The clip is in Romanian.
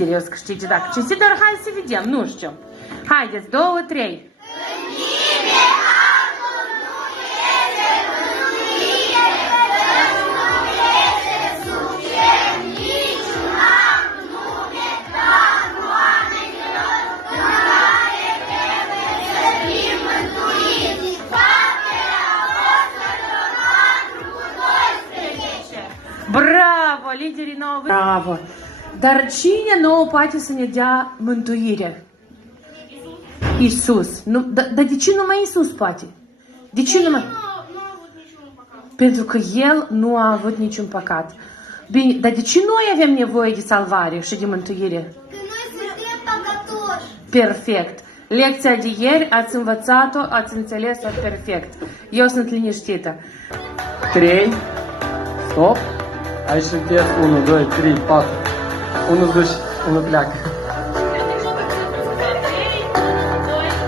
liderii o să câștige dacă cinstit, dar hai să vedem, nu știu. Haideți, 2, 3. Bravo, liderii nouă. Bravo. Dar cine nouă poate să ne dea mântuire? Iisus. Dar de ce numai Iisus poate? De ce numai? Nu a avut niciun păcat. Pentru că El nu a avut niciun păcat. Bine, dar de ce noi avem nevoie de salvare și de mântuire? Că noi suntem păcătoși. Perfect. Lecția de ieri ați învățat-o, ați înțeles-o perfect. Eu sunt liniștită. 3, stop, aici sunteți 1, 2, 3, 4, 1 duci, 1 pleacă.